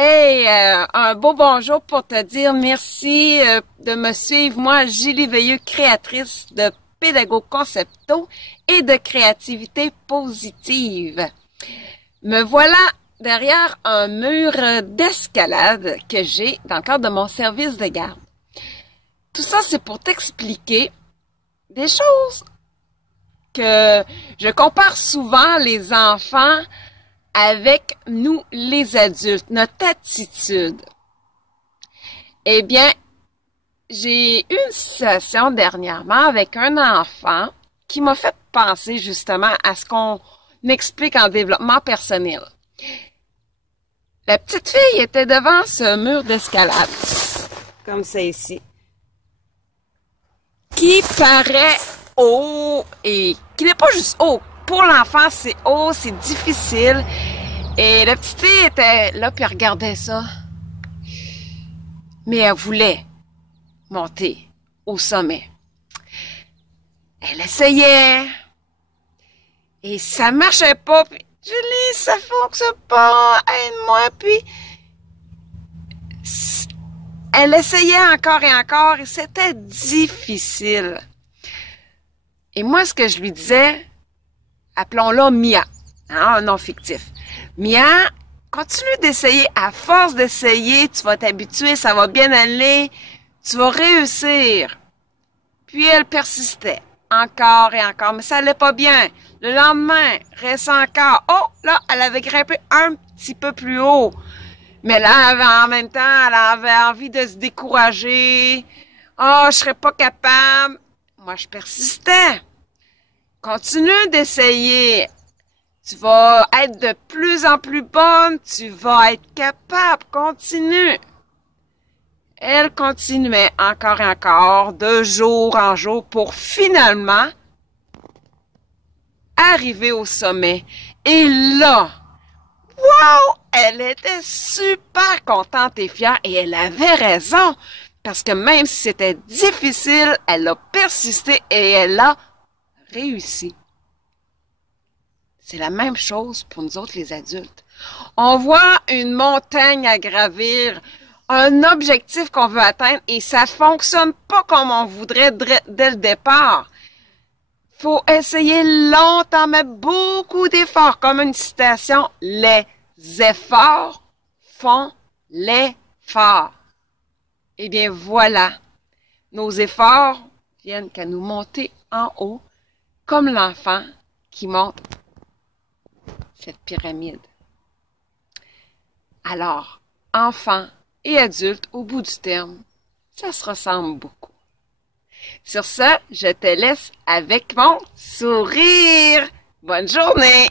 Hey, un beau bonjour pour te dire merci de me suivre. Moi, Julie Veilleux, créatrice de Pédago Concepto et de créativité positive. Me voilà derrière un mur d'escalade que j'ai dans le cadre de mon service de garde. Tout ça, c'est pour t'expliquer des choses que je compare souvent les enfants avec nous, les adultes, notre attitude. Eh bien, j'ai eu une situation dernièrement avec un enfant qui m'a fait penser justement à ce qu'on explique en développement personnel. La petite fille était devant ce mur d'escalade, comme ça ici, qui paraît haut et qui n'est pas juste haut. Pour l'enfant, c'est haut, c'est difficile. Et la petite fille était là, puis elle regardait ça. Mais elle voulait monter au sommet. Elle essayait. Et ça marchait pas. Puis, Julie, ça fonctionne pas. Aide-moi. Puis, elle essayait encore et encore. Et c'était difficile. Et moi, ce que je lui disais, appelons-la Mia, hein, un nom fictif. Mia, continue d'essayer. À force d'essayer, tu vas t'habituer, ça va bien aller, tu vas réussir. Puis elle persistait, encore et encore, mais ça allait pas bien. Le lendemain, reste encore. Oh, là, elle avait grimpé un petit peu plus haut. Mais là, en même temps, elle avait envie de se décourager. Oh, je serais pas capable. Moi, je persistais. Continue d'essayer. Tu vas être de plus en plus bonne. Tu vas être capable. Continue. Elle continuait encore et encore, de jour en jour, pour finalement arriver au sommet. Et là, wow! Elle était super contente et fière. Et elle avait raison. Parce que même si c'était difficile, elle a persisté et elle a réussi. C'est la même chose pour nous autres les adultes. On voit une montagne à gravir, un objectif qu'on veut atteindre et ça fonctionne pas comme on voudrait dès le départ. Faut essayer longtemps, mettre beaucoup d'efforts. Comme une citation, les efforts font l'effort. Eh bien voilà, nos efforts viennent qu'à nous monter en haut, comme l'enfant qui monte cette pyramide. Alors, enfants et adultes, au bout du terme, ça se ressemble beaucoup. Sur ce, je te laisse avec mon sourire. Bonne journée!